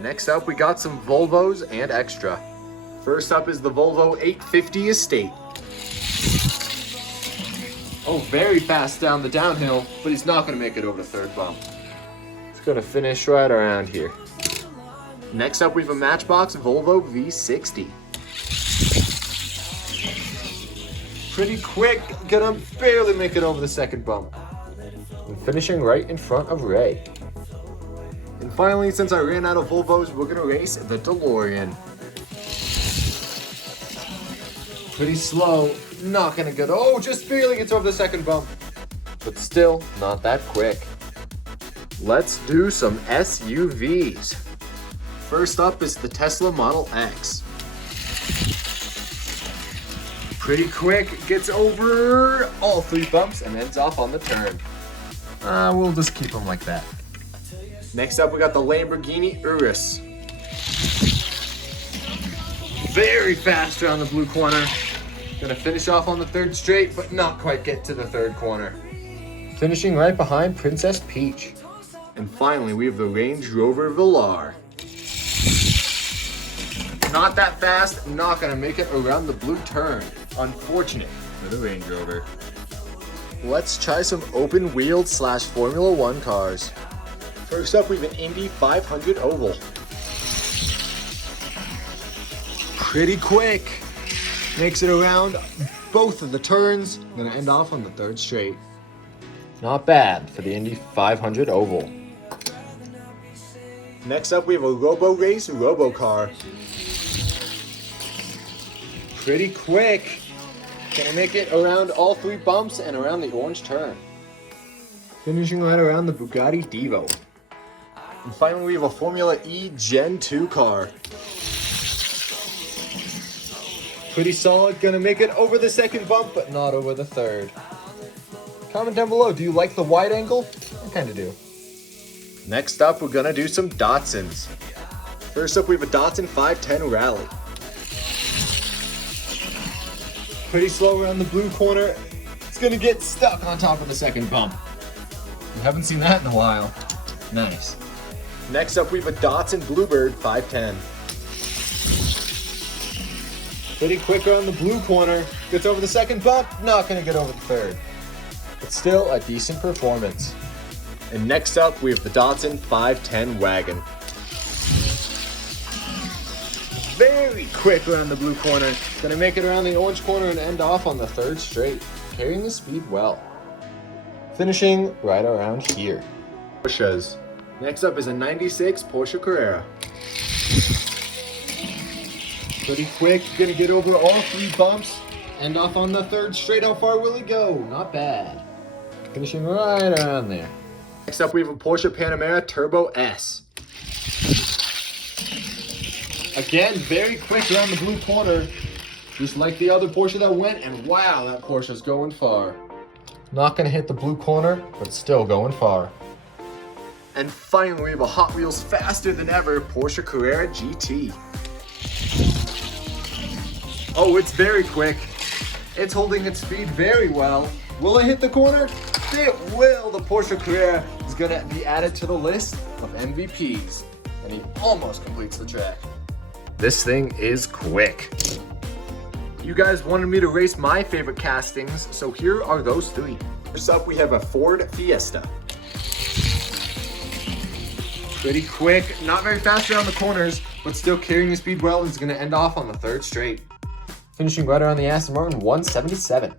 Next up, we got some Volvos and Extra. First up is the Volvo 850 Estate. Oh, very fast down the downhill, but he's not going to make it over the third bump. He's going to finish right around here. Next up, we have a Matchbox Volvo V60. Pretty quick, gonna barely make it over the second bump. And finishing right in front of Ray. And finally, since I ran out of Volvos, we're gonna race the DeLorean. Pretty slow, not gonna get, oh, just barely gets over the second bump. But still, not that quick. Let's do some SUVs. First up is the Tesla Model X. Pretty quick, gets over all 3 bumps and ends off on the turn. We'll just keep them like that. Next up, we got the Lamborghini Urus. Very fast around the blue corner. Gonna finish off on the third straight, but not quite get to the third corner. Finishing right behind Princess Peach. And finally, we have the Range Rover Velar. Not that fast, not gonna make it around the blue turn. Unfortunate for the Range Rover. Let's try some open-wheeled / Formula One cars. First up, we have an Indy 500 Oval. Pretty quick. Makes it around both of the turns. Gonna end off on the third straight. Not bad for the Indy 500 Oval. Next up, we have a Robo Race Robo Car. Pretty quick. Gonna make it around all 3 bumps and around the orange turn. Finishing right around the Bugatti Divo. And finally, we have a Formula E Gen 2 car. Pretty solid, gonna make it over the second bump, but not over the third. Comment down below, do you like the wide angle? I kinda do. Next up, we're gonna do some Datsuns. First up, we have a Datsun 510 Rally. Pretty slow around the blue corner. It's gonna get stuck on top of the second bump. We haven't seen that in a while. Nice. Next up, we have a Datsun Bluebird 510. Pretty quick around the blue corner. Gets over the second bump, not gonna get over the third. But still a decent performance. And next up, we have the Datsun 510 Wagon. Very quick around the blue corner. Gonna make it around the orange corner and end off on the third straight. Carrying the speed well. Finishing right around here. Porsches. Next up is a 96 Porsche Carrera. Pretty quick, gonna get over all 3 bumps. End off on the third straight. How far will he go? Not bad. Finishing right around there. Next up, we have a Porsche Panamera Turbo S. Again, very quick around the blue corner. Just like the other Porsche that went, and wow, that Porsche's going far. Not gonna hit the blue corner, but still going far. And finally, we have a Hot Wheels faster than ever Porsche Carrera GT. Oh, it's very quick. It's holding its speed very well. Will it hit the corner? It will. The Porsche Carrera is gonna be added to the list of MVPs. And he almost completes the track. This thing is quick. You guys wanted me to race my favorite castings, so here are those 3. First up, we have a Ford Fiesta. Pretty quick, not very fast around the corners, but still carrying the speed well, and is gonna end off on the third straight. Finishing right around the Aston Martin 177.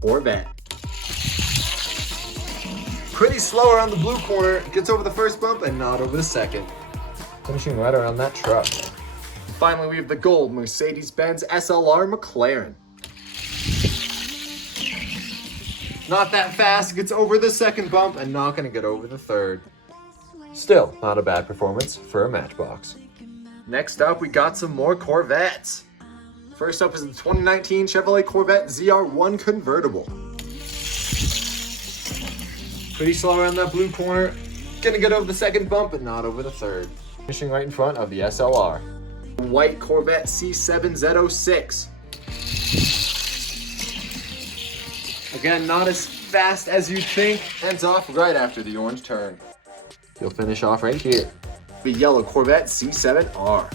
Corvette. Pretty slow around the blue corner, gets over the first bump and not over the second. Finishing right around that truck. Finally, we have the gold Mercedes-Benz SLR McLaren. Not that fast, gets over the second bump and not gonna get over the third. Still, not a bad performance for a Matchbox. Next up, we got some more Corvettes. First up is the 2019 Chevrolet Corvette ZR1 convertible. Pretty slow around that blue corner. Gonna get over the second bump, but not over the third. Finishing right in front of the SLR. White Corvette C7 Z06. Again, not as fast as you'd think. Ends off right after the orange turn. You'll finish off right here. the yellow Corvette Z07R.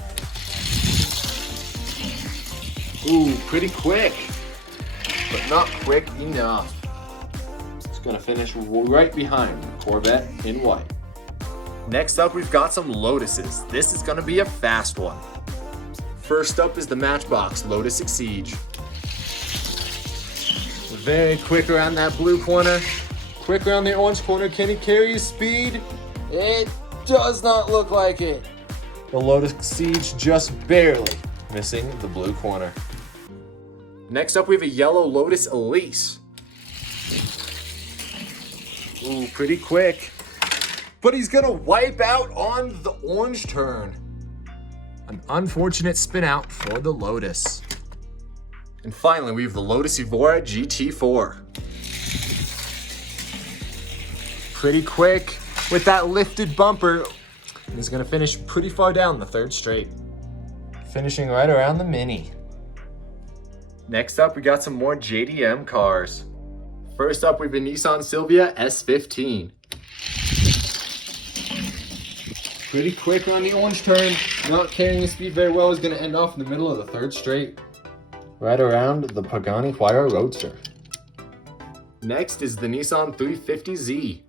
Ooh, pretty quick, but not quick enough. It's gonna finish right behind the Corvette in white. Next up, we've got some Lotuses. This is gonna be a fast one. First up is the Matchbox Lotus Exige. Very quick around that blue corner. Quick around the orange corner. Can he carry his speed? It does not look like it. The Lotus Exige just barely missing the blue corner. Next up, we have a yellow Lotus Elise. Ooh, pretty quick. But he's gonna wipe out on the orange turn. An unfortunate spin out for the Lotus. And finally, we have the Lotus Evora GT4. Pretty quick with that lifted bumper. And he's gonna finish pretty far down the third straight. Finishing right around the Mini. Next up, we got some more JDM cars. First up, we have a Nissan Silvia S15. Pretty quick on the orange turn. Not carrying the speed very well. Is gonna end off in the middle of the third straight. Right around the Pagani Huayra Roadster. Next is the Nissan 350Z.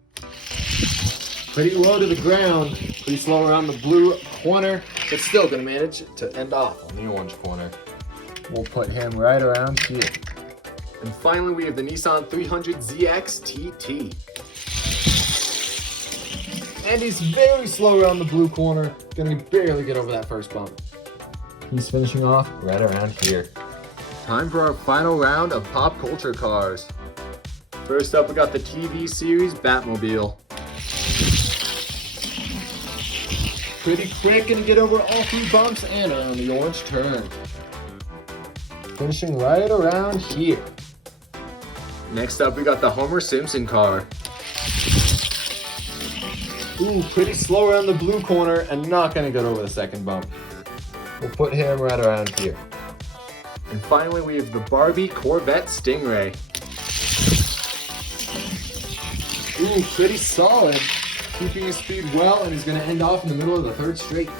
Pretty low to the ground, pretty slow around the blue corner, but still gonna manage to end off on the orange corner. We'll put him right around here. And finally, we have the Nissan 300ZX TT. And he's very slow around the blue corner, gonna barely get over that first bump. He's finishing off right around here. Time for our final round of pop culture cars. First up, we got the TV series Batmobile. Pretty quick, gonna get over all three bumps and around the orange turn. Finishing right around here. Next up, we got the Homer Simpson car. Ooh, pretty slow around the blue corner and not gonna get over the second bump. We'll put him right around here. And finally, we have the Barbie Corvette Stingray. Ooh, pretty solid. Keeping his speed well, and he's going to end off in the middle of the third straight.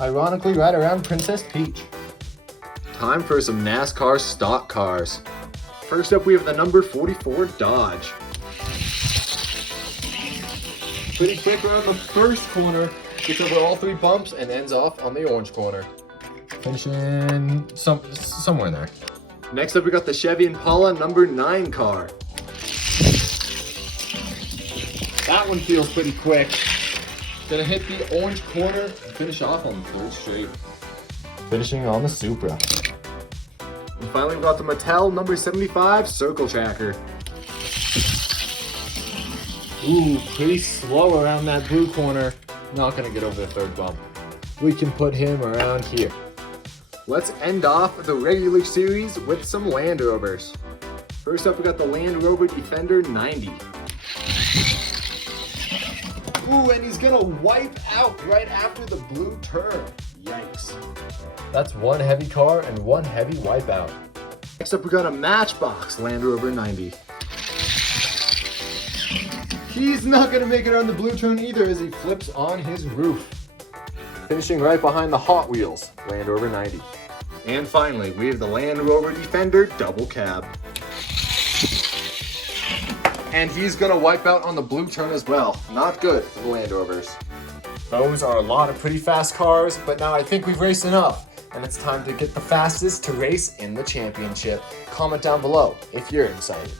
Ironically, right around Princess Peach. Time for some NASCAR stock cars. First up, we have the number 44 Dodge. Pretty quick around the first corner, gets over all three bumps, and ends off on the orange corner. Finishing somewhere in there. Next up, we got the Chevy Impala number 9 car. That one feels pretty quick. Gonna hit the orange corner and finish off on the third straight. Finishing on the Supra. And finally, we got the Mattel number 75 Circle Tracker. Ooh, pretty slow around that blue corner. Not gonna get over the third bump. We can put him around here. Let's end off the regular series with some Land Rovers. First up, we got the Land Rover Defender 90. Ooh, and he's gonna wipe out right after the blue turn. Yikes. That's one heavy car and one heavy wipeout. Next up, we got a Matchbox Land Rover 90. He's not gonna make it on the blue turn either as he flips on his roof. Finishing right behind the Hot Wheels Land Rover 90. And finally, we have the Land Rover Defender Double Cab. And he's gonna wipe out on the blue turn as well. Not good for the Land Rovers. Those are a lot of pretty fast cars, but now I think we've raced enough. And it's time to get the fastest to race in the championship. Comment down below if you're excited.